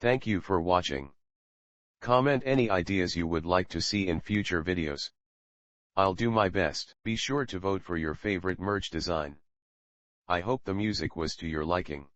Thank you for watching. Comment any ideas you would like to see in future videos. I'll do my best. Be sure to vote for your favorite merch design. I hope the music was to your liking.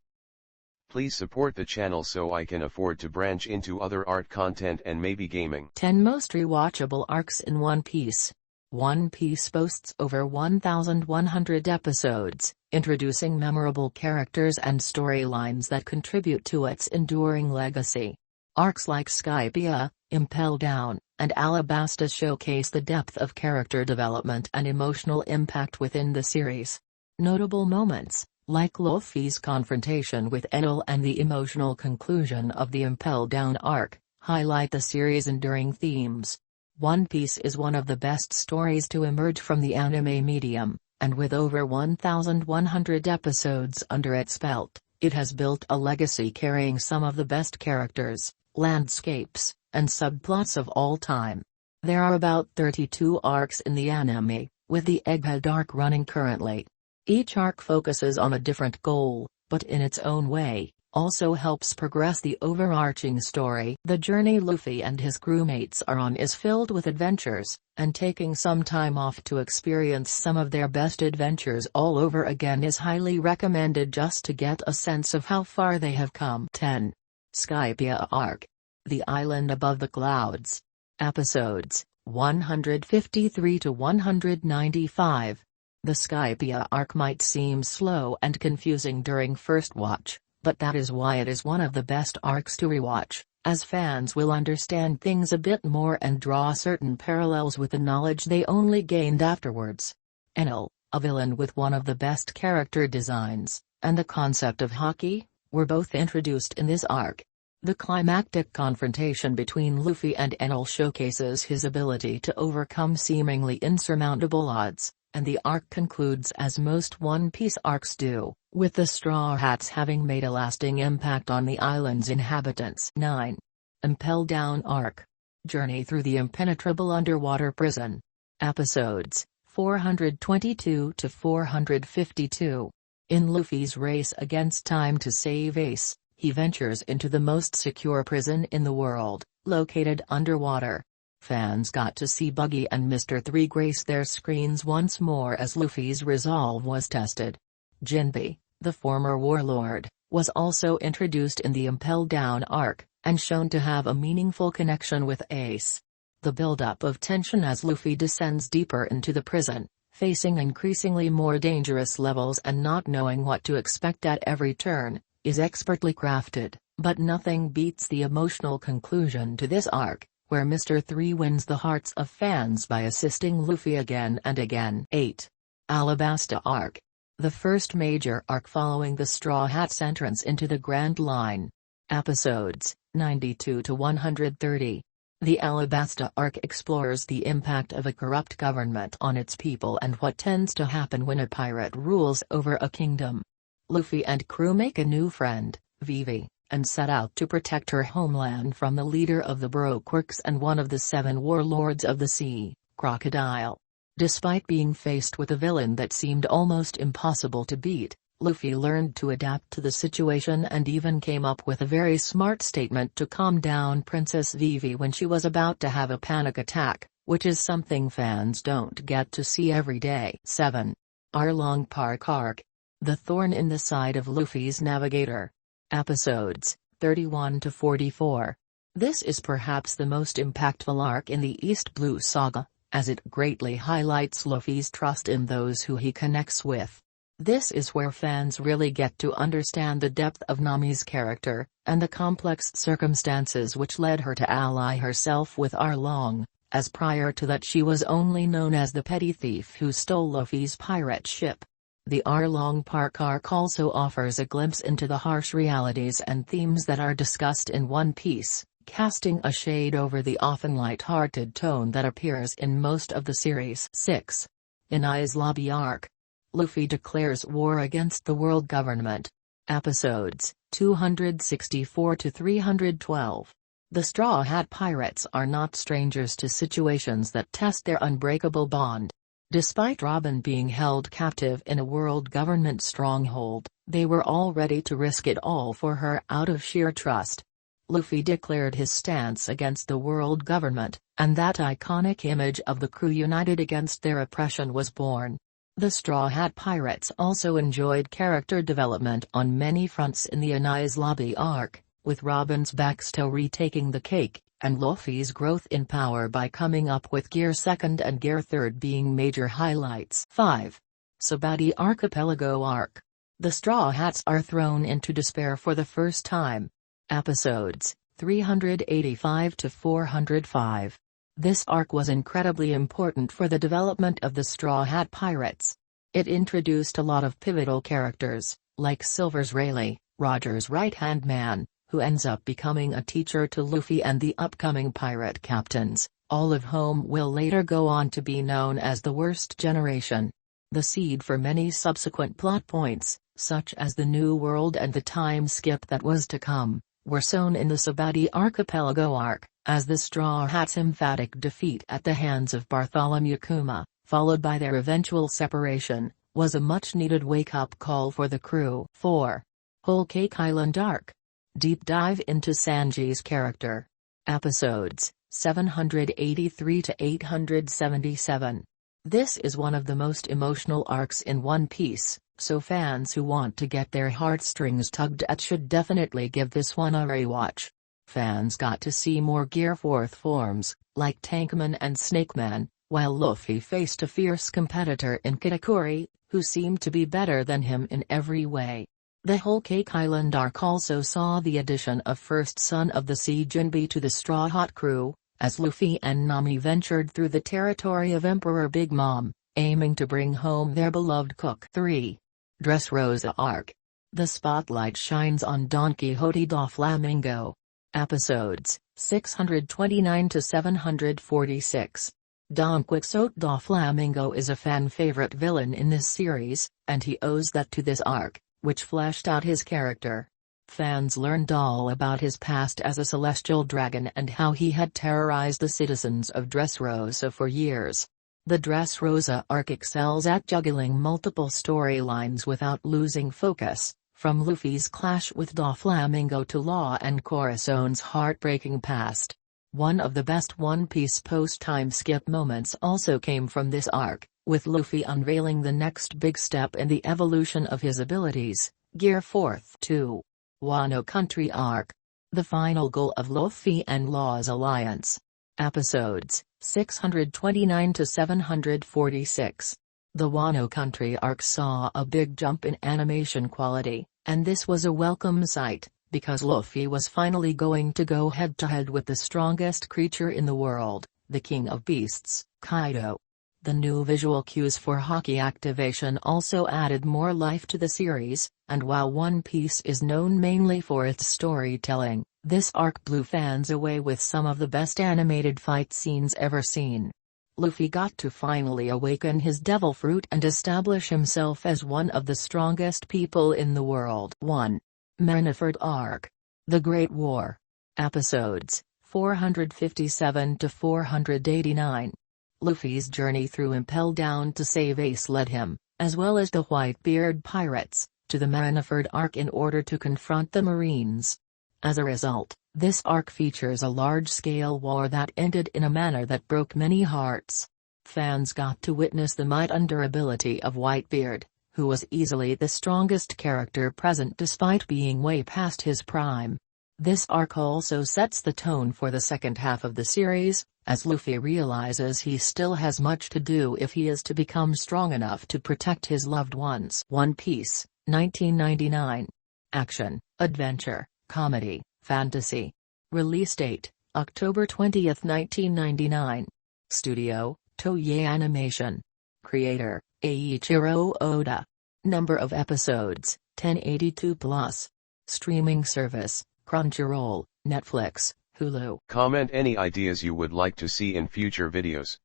Please support the channel so I can afford to branch into other art content and maybe gaming. 10 most rewatchable arcs in One Piece. One Piece boasts over 1,100 episodes, introducing memorable characters and storylines that contribute to its enduring legacy. Arcs like Skypiea, Impel Down, and Alabasta showcase the depth of character development and emotional impact within the series. Notable moments, like Luffy's confrontation with Enel and the emotional conclusion of the Impel Down arc, highlight the series' enduring themes. One Piece is one of the best stories to emerge from the anime medium, and with over 1,100 episodes under its belt, it has built a legacy carrying some of the best characters, landscapes, and subplots of all time. There are about 32 arcs in the anime, with the Egghead arc running currently. Each arc focuses on a different goal, but in its own way, also helps progress the overarching story. The journey Luffy and his crewmates are on is filled with adventures, and taking some time off to experience some of their best adventures all over again is highly recommended just to get a sense of how far they have come. 10. Skypiea Arc. The Island Above the Clouds. Episodes 153 to 195. The Skypiea arc might seem slow and confusing during first watch, but that is why it is one of the best arcs to rewatch, as fans will understand things a bit more and draw certain parallels with the knowledge they only gained afterwards. Enel, a villain with one of the best character designs, and the concept of hockey, were both introduced in this arc. The climactic confrontation between Luffy and Enel showcases his ability to overcome seemingly insurmountable odds, and the arc concludes as most One Piece arcs do, with the Straw Hats having made a lasting impact on the island's inhabitants. 9. Impel Down Arc. Journey through the impenetrable underwater prison. Episodes 422 to 452. In Luffy's race against time to save Ace, he ventures into the most secure prison in the world, located underwater. Fans got to see Buggy and Mr. 3 grace their screens once more as Luffy's resolve was tested. Jinbe, the former warlord, was also introduced in the Impel Down arc, and shown to have a meaningful connection with Ace. The buildup of tension as Luffy descends deeper into the prison, facing increasingly more dangerous levels and not knowing what to expect at every turn, is expertly crafted, but nothing beats the emotional conclusion to this arc, where Mr. 3 wins the hearts of fans by assisting Luffy again and again. 8. Alabasta Arc. The first major arc following the Straw Hats' entrance into the Grand Line. Episodes 92 to 130. The Alabasta arc explores the impact of a corrupt government on its people and what tends to happen when a pirate rules over a kingdom. Luffy and crew make a new friend, Vivi, and set out to protect her homeland from the leader of the Broquirks and one of the 7 warlords of the sea, Crocodile. Despite being faced with a villain that seemed almost impossible to beat, Luffy learned to adapt to the situation and even came up with a very smart statement to calm down Princess Vivi when she was about to have a panic attack, which is something fans don't get to see every day. 7. Arlong Park Arc. The thorn in the side of Luffy's navigator. Episodes 31 to 44. This is perhaps the most impactful arc in the East Blue Saga, as it greatly highlights Luffy's trust in those who he connects with. This is where fans really get to understand the depth of Nami's character, and the complex circumstances which led her to ally herself with Arlong, as prior to that she was only known as the petty thief who stole Luffy's pirate ship. The Arlong Park arc also offers a glimpse into the harsh realities and themes that are discussed in One Piece, casting a shade over the often light-hearted tone that appears in most of the series. 6. Inai's Lobby Arc. Luffy declares war against the world government. Episodes 264 to 312. The Straw Hat Pirates are not strangers to situations that test their unbreakable bond. Despite Robin being held captive in a world government stronghold, they were all ready to risk it all for her out of sheer trust. Luffy declared his stance against the world government, and that iconic image of the crew united against their oppression was born. The Straw Hat Pirates also enjoyed character development on many fronts in the Enies Lobby arc, with Robin's backstory taking the cake, and Luffy's growth in power by coming up with Gear 2nd and Gear 3rd being major highlights. 5. Sabati Archipelago Arc. The Straw Hats are thrown into despair for the first time. Episodes 385 to 405. This arc was incredibly important for the development of the Straw Hat Pirates. It introduced a lot of pivotal characters, like Silver's Rayleigh, Roger's right-hand man, who ends up becoming a teacher to Luffy and the upcoming pirate captains, all of whom will later go on to be known as the Worst Generation. The seed for many subsequent plot points, such as the New World and the time skip that was to come, were sown in the Sabati Archipelago arc, as the Straw Hats' emphatic defeat at the hands of Bartholomew Kuma, followed by their eventual separation, was a much-needed wake-up call for the crew. 4. Whole Cake Island Arc. Deep dive into Sanji's character. Episodes 783 to 877. This is one of the most emotional arcs in One Piece, so fans who want to get their heartstrings tugged at should definitely give this one a rewatch. Fans got to see more Gear 4th forms, like Tankman and Snakeman, while Luffy faced a fierce competitor in Katakuri, who seemed to be better than him in every way. The Whole Cake Island arc also saw the addition of First Son of the Sea Jinbe to the Straw Hat crew, as Luffy and Nami ventured through the territory of Emperor Big Mom, aiming to bring home their beloved cook. 3. Dressrosa Arc. The spotlight shines on Don Quixote Doflamingo. Episodes 629 to 746. Don Quixote Doflamingo is a fan-favorite villain in this series, and he owes that to this arc, which fleshed out his character. Fans learned all about his past as a celestial dragon and how he had terrorized the citizens of Dressrosa for years. The Dressrosa arc excels at juggling multiple storylines without losing focus, from Luffy's clash with Doflamingo to Law and Corazone's heartbreaking past. One of the best One Piece post-time skip moments also came from this arc, with Luffy unveiling the next big step in the evolution of his abilities, Gear 4th. 2. Wano Country Arc. The final goal of Luffy and Law's alliance. Episodes 629 to 746. The Wano Country arc saw a big jump in animation quality, and this was a welcome sight, because Luffy was finally going to go head-to-head with the strongest creature in the world, the King of Beasts, Kaido. The new visual cues for Haki activation also added more life to the series, and while One Piece is known mainly for its storytelling, this arc blew fans away with some of the best animated fight scenes ever seen. Luffy got to finally awaken his devil fruit and establish himself as one of the strongest people in the world. 1. Marineford Arc. The Great War. Episodes 457 to 489. Luffy's journey through Impel Down to save Ace led him, as well as the Whitebeard pirates, to the Marineford arc in order to confront the Marines. As a result, this arc features a large-scale war that ended in a manner that broke many hearts. Fans got to witness the might and durability of Whitebeard, who was easily the strongest character present despite being way past his prime. This arc also sets the tone for the second half of the series, as Luffy realizes he still has much to do if he is to become strong enough to protect his loved ones. One Piece, 1999. Action, adventure, comedy, fantasy. Release date, October 20, 1999. Studio, Toei Animation. Creator, Eiichiro Oda. Number of episodes, 1082 plus. Streaming service, Crunchyroll, Netflix, Hulu. Comment any ideas you would like to see in future videos.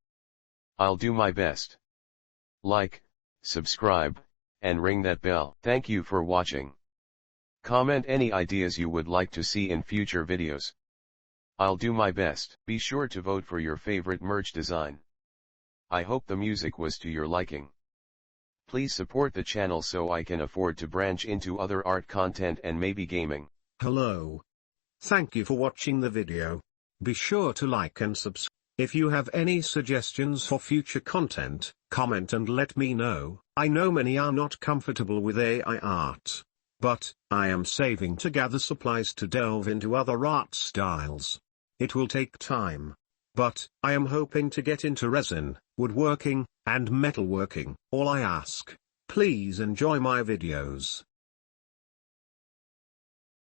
I'll do my best. Like, subscribe, and ring that bell. Thank you for watching. Comment any ideas you would like to see in future videos. I'll do my best. Be sure to vote for your favorite merch design. I hope the music was to your liking. Please support the channel so I can afford to branch into other art content and maybe gaming. Hello. Thank you for watching the video. Be sure to like and subscribe. If you have any suggestions for future content, comment and let me know. I know many are not comfortable with AI art, but I am saving to gather supplies to delve into other art styles. It will take time, but I am hoping to get into resin, woodworking, and metalworking. All I ask, please enjoy my videos.